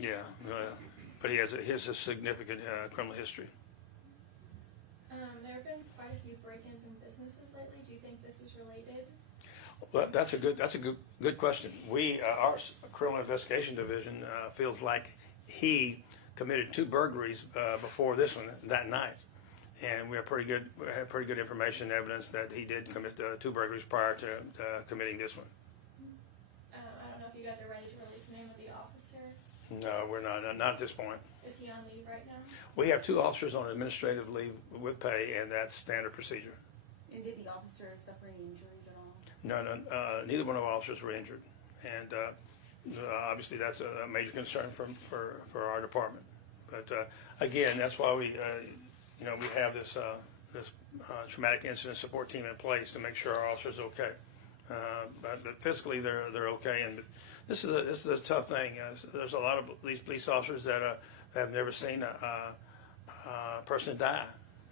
Yeah, but he has a significant criminal history. There have been quite a few break-ins in businesses lately. Do you think this is related? Well, that's a good question. Our criminal investigation division feels like he committed 2 burglaries before this one that night, and we have pretty good information and evidence that he did commit 2 burglaries prior to committing this one. I don't know if you guys are ready to release the name of the officer. No, we're not at this point. Is he on leave right now? We have 2 officers on administrative leave with pay, and that's standard procedure. And did the officer suffer any injuries at all? No, neither one of our officers were injured, and obviously that's a major concern for our department. But again, that's why we have this traumatic incident support team in place to make sure our officers are okay. But physically they're okay, and this is a tough thing. There's a lot of these police officers that have never seen a person die,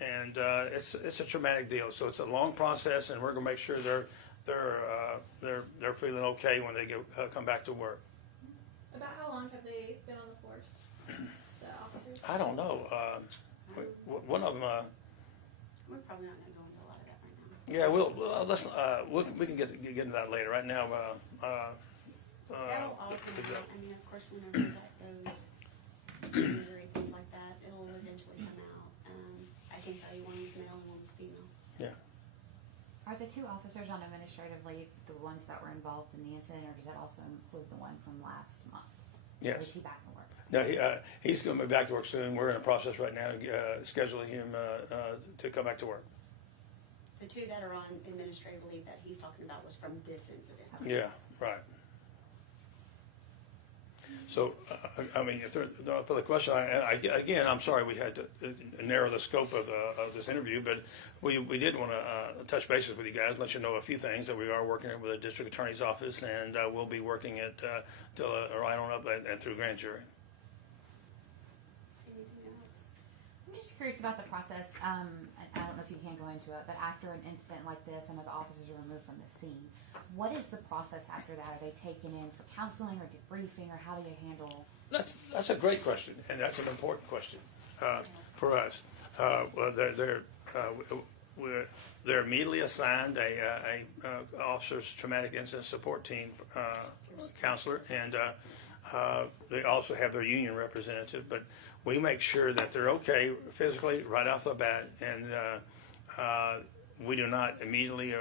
and it's a traumatic deal. So it's a long process, and we're going to make sure they're feeling okay when they come back to work. About how long have they been on the force? The officers? I don't know. One of them. We're probably not going to go into a lot of that right now. Yeah, we can get into that later. Right now, That'll all come out. I mean, of course, whenever that goes, injury, things like that, it'll eventually come out. I can tell you one was male and one was female. yeah. Are the 2 officers on administrative leave the ones that were involved in the incident, or does that also include the one from last month? Or Yes. is he back to work? No, he's going to be back to work soon. We're in a process right now scheduling him to come back to work. The 2 that are on administrative leave that he's talking about was from this incident. Yeah, right. So, I mean, if there's no further question, again, I'm sorry we had to narrow the scope of this interview, but we did want to touch bases with you guys, let you know a few things, that we are working with the district attorney's office, and we'll be working it till right on up and through grand jury. Anything else? I'm just curious about the process. I don't know if you can go into it, but after an incident like this and the officers are removed from the scene, what is the process after that? Are they taken in for counseling or debriefing, or how do you handle? That's a great question, and that's an important question for us. Well, they're immediately assigned a officer's traumatic incident support team counselor, and they also have their union representative. But we make sure that they're okay physically right off the bat, and we do not immediately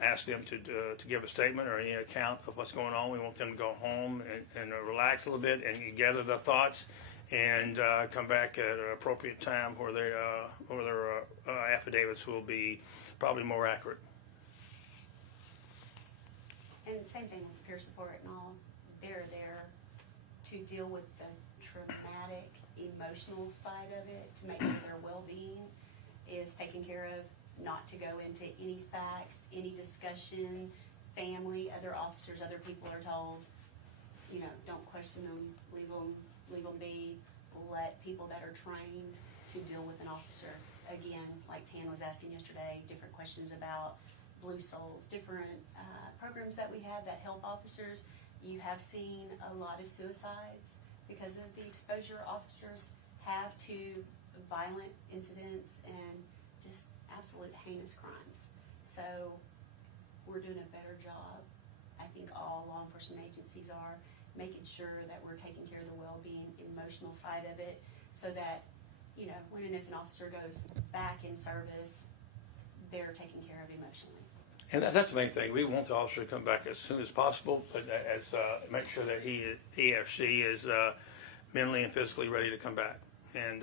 ask them to give a statement or any account of what's going on. We want them to go home and relax a little bit and gather their thoughts and come back at an appropriate time where their affidavits will be probably more accurate. And the same thing with peer support and all. They're there to deal with the traumatic, emotional side of it, to make sure their well-being is taken care of, not to go into any facts, any discussion, family, other officers, other people are told, don't question them, leave them be, let people that are trained to deal with an officer. Again, like Tan was asking yesterday, different questions about Blue Souls, different programs that we have that help officers. You have seen a lot of suicides because of the exposure officers have to violent incidents and just absolute heinous crimes. So we're doing a better job. I think all law enforcement agencies are making sure that we're taking care of the well-being, emotional side of it, so that, when and if an officer goes back in service, they're taken care of emotionally. And that's the main thing. We want the officer to come back as soon as possible, but make sure that he or she is mentally and physically ready to come back. And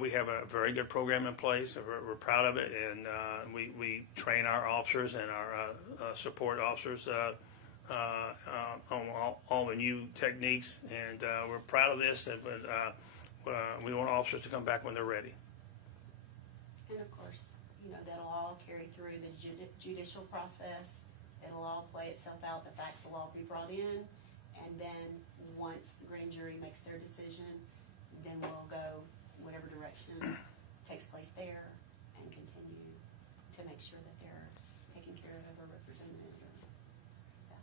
we have a very good program in place. We're proud of it, and we train our officers and our support officers on all the new techniques, and we're proud of this. But we want officers to come back when they're ready. And of course, that'll all carry through the judicial process. It'll all play itself out. The facts will all be brought in, and then once the grand jury makes their decision, then we'll go whatever direction takes place there and continue to make sure that they're taken care of or represented. Or that.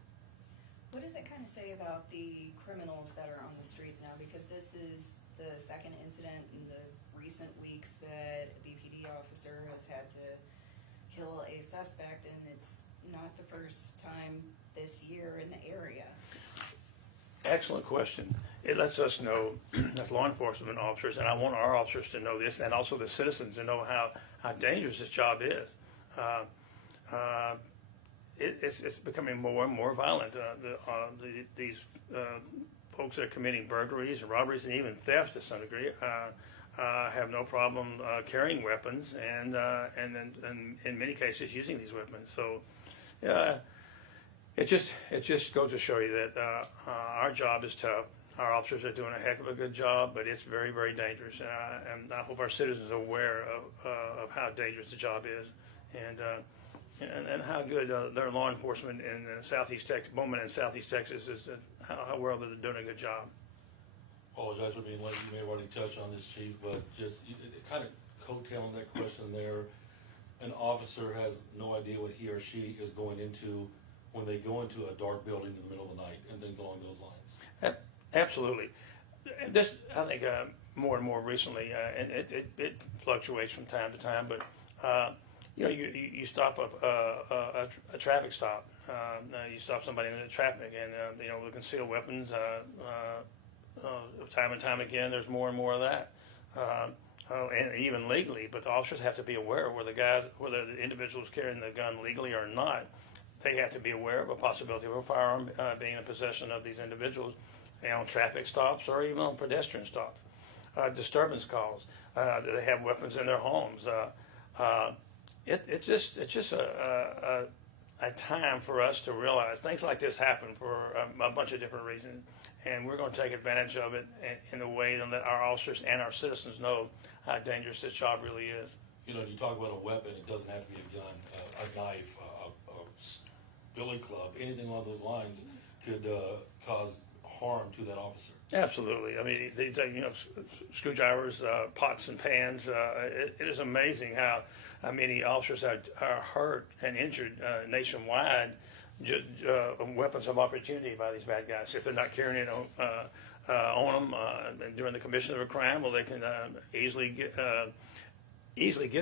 What does it kind of say about the criminals that are on the streets now? Because this is the second incident in the recent weeks that a BPD officer has had to kill a suspect, and it's not the first time this year in the area. Excellent question. It lets us know that law enforcement officers, and I want our officers to know this, and also the citizens to know how dangerous this job is. It's becoming more and more violent. These folks that are committing burglaries and robberies and even theft to some degree have no problem carrying weapons and in many cases using these weapons. So it just goes to show you that our job is tough. Our officers are doing a heck of a good job, but it's very, very dangerous. And I hope our citizens are aware of how dangerous the job is, and how good their law enforcement in Southeast Texas, Beaumont and Southeast Texas, is how well they're doing a good job. Apologize for being late. You may have already touched on this, Chief, but just kind of coattailing that question there. An officer has no idea what he or she is going into when they go into a dark building in the middle of the night and things along those lines. Absolutely. This, I think, more and more recently, and it fluctuates from time to time, but you stop a traffic stop. You stop somebody in the traffic, and with concealed weapons, time and time again, there's more and more of that, and even legally. But the officers have to be aware of whether the individual is carrying the gun legally or not. They have to be aware of a possibility of a firearm being in possession of these individuals, on traffic stops or even on pedestrian stops. Disturbance calls. Do they have weapons in their homes? It's just a time for us to realize things like this happen for a bunch of different reasons, and we're going to take advantage of it in a way that our officers and our citizens know how dangerous this job really is. You know, you talk about a weapon, it doesn't have to be a gun, a knife, a billy club, anything along those lines could cause harm to that officer. Absolutely. I mean, these screwdrivers, pots and pans. It is amazing how many officers are hurt and injured nationwide, just weapons of opportunity by these bad guys. If they're not carrying it on them during the commission of a crime, well, they can easily get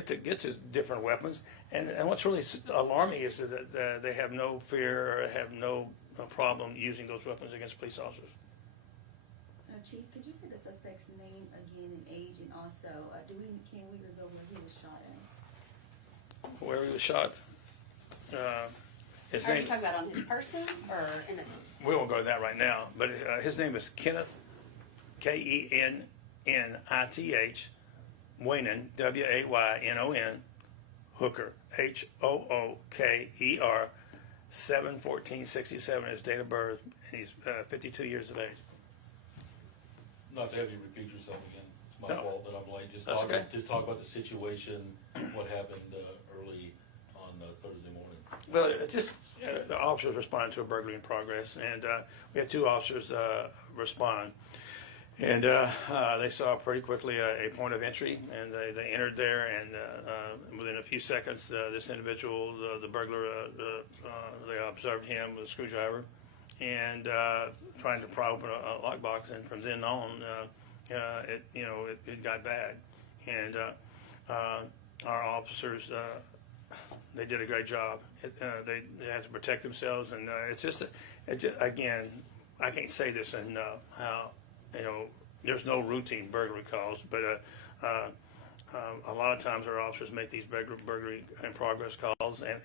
to different weapons. And what's really alarming is that they have no fear or have no problem using those weapons against police officers. Chief, could you say the suspect's name again and age, and also can we reveal where he was shot at? Where he was shot. His Are name. you talking about on his person or in the? We won't go to that right now. But his name is Kenneth, Kenninth, Waynon, Waynon, Hooker, Hooker, 7/14/67 his date of birth, and he's 52 years of age. Not to have you repeat yourself again. It's my No. fault that I'm late. That's okay. Just talk about the situation, what happened early on Thursday morning. Well, it just the officers responded to a burglary in progress, and we had two officers respond. And they saw pretty quickly a point of entry, and they entered there, and within a few seconds, this individual, the burglar, they observed him with a screwdriver and trying to pry open a lockbox, and from then on, it got bad. And our officers, they did a great job. They had to protect themselves, and it's just again, I can't say this enough, how there's no routine burglary calls, but a lot of times our officers make these burglary in progress calls, and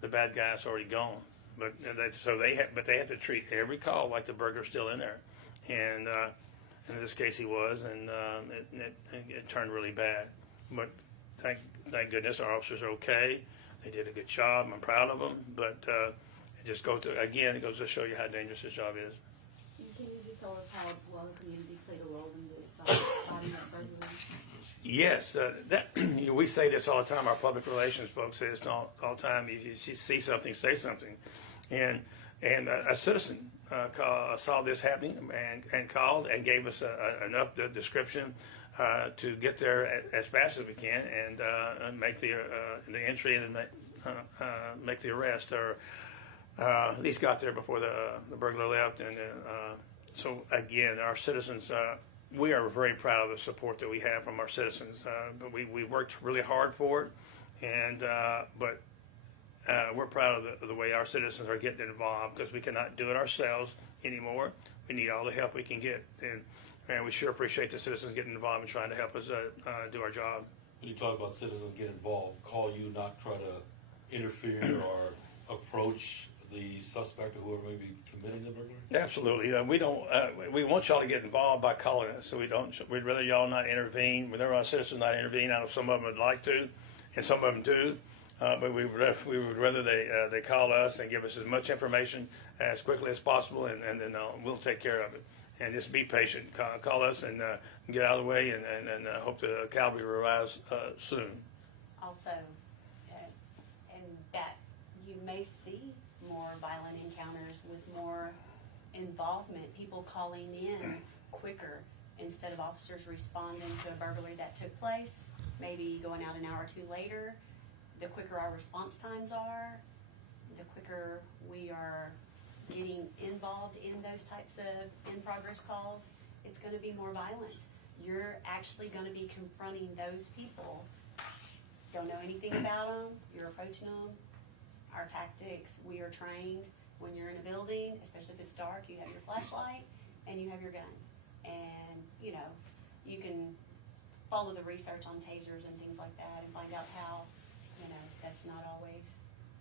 the bad guy's already gone. But they have to treat every call like the burglar's still in there, and in this case he was, and it turned really bad. But thank goodness our officers are okay. They did a good job. I'm proud of them, but it goes to show you how dangerous this job is. Can you just tell us how well the community played a role in this fighting that burglary? Yes, we say this all the time. Our public relations folks say this all the time. You see something, say something, and a citizen saw this happening and called and gave us enough description to get there as fast as we can and make the entry and make the arrest. Or at least got there before the burglar left. And so again, our citizens, we are very proud of the support that we have from our citizens. But we worked really hard for it, and but we're proud of the way our citizens are getting involved, because we cannot do it ourselves anymore. We need all the help we can get, and we sure appreciate the citizens getting involved and trying to help us do our job. When you talk about citizens get involved, call you, not try to interfere or approach the suspect or whoever may be committing the burglary? Absolutely. We don't. We want y'all to get involved by calling us. So we don't. We'd rather y'all not intervene. We'd rather our citizens not intervene. I know some of them would like to, and some of them do. But we would rather they call us and give us as much information as quickly as possible, and then we'll take care of it. And just be patient. Call us and get out of the way, and hope the cavalry arrives soon. Also, and that you may see more violent encounters with more involvement, people calling in quicker instead of officers responding to a burglary that took place, maybe going out an hour or two later. The quicker our response times are, the quicker we are getting involved in those types of in-progress calls, it's going to be more violent. You're actually going to be confronting those people. Don't know anything about them, you're approaching them. Our tactics, we are trained when you're in a building, especially if it's dark, you have your flashlight and you have your gun. And, you know, you can follow the research on tasers and things like that and find out how, you know, that's not always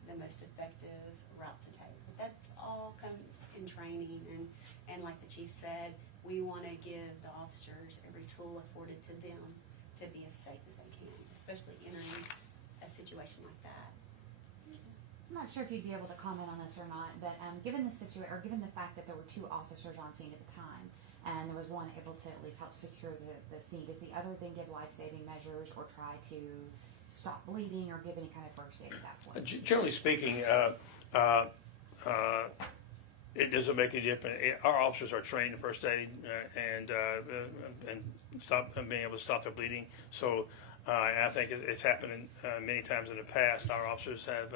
the most effective route to take. But that's all comes in training, and like the chief said, we want to give the officers every tool afforded to them to be as safe as they can, especially entering a situation like that. I'm not sure if you'd be able to comment on this or not, but given the fact that there were 2 officers on scene at the time, and there was one able to at least help secure the scene, does the other then give life-saving measures or try to stop bleeding or give any kind of first aid at that point? Generally speaking, it doesn't make any difference. Our officers are trained in first aid and being able to stop the bleeding. So, and I think it's happened many times in the past. Our officers have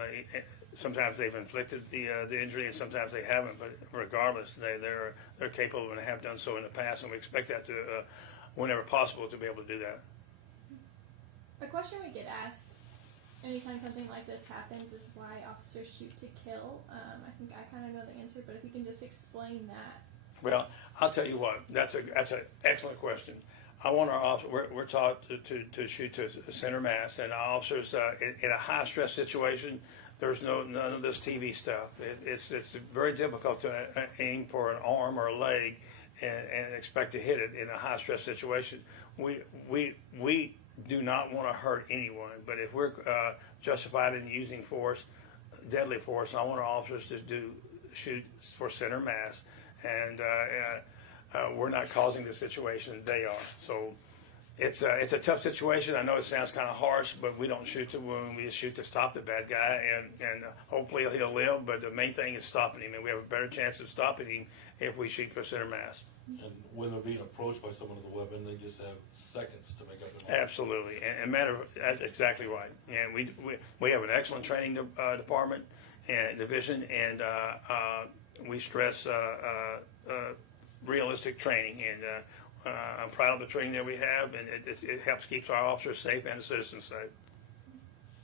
sometimes they've inflicted the injury, and sometimes they haven't. But regardless, they're capable and have done so in the past, and we expect that to, whenever possible, to be able to do that. A question we get asked anytime something like this happens is why officers shoot to kill. I think I kind of know the answer, but if you can just explain that. Well, I'll tell you what. That's an excellent question. I want our officers. We're taught to shoot to center mass, and our officers in a high stress situation. There's none of this TV stuff. It's very difficult to aim for an arm or a leg and expect to hit it in a high stress situation. We do not want to hurt anyone, but if we're justified in using force, deadly force, I want our officers to shoot for center mass, and we're not causing the situation, they are. So it's a tough situation. I know it sounds kind of harsh, but we don't shoot to wound. We just shoot to stop the bad guy, and hopefully he'll live, but the main thing is stopping him, and we have a better chance of stopping him if we shoot for center mass. And when they're being approached by someone with a weapon, they just have seconds to make up their mind. Absolutely, and that's exactly right. And we have an excellent training department and division, and we stress realistic training. And I'm proud of the training that we have, and it helps keep our officers safe and the citizens safe.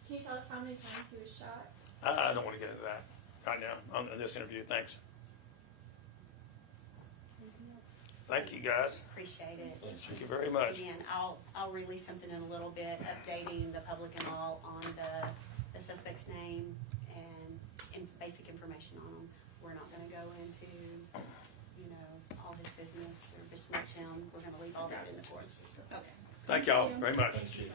Can you tell us how many times he was shot? I don't want to get into that right now on this interview. Thanks. Thank you, guys. Appreciate it. Thank you very much. Again, I'll release something in a little bit, updating the public and all on the suspect's name and basic information on him. We're not going to go into, you know, all his business or besmirch him. We're going to leave all that in the courts. Okay. Thank y'all very much. Thanks, Chief.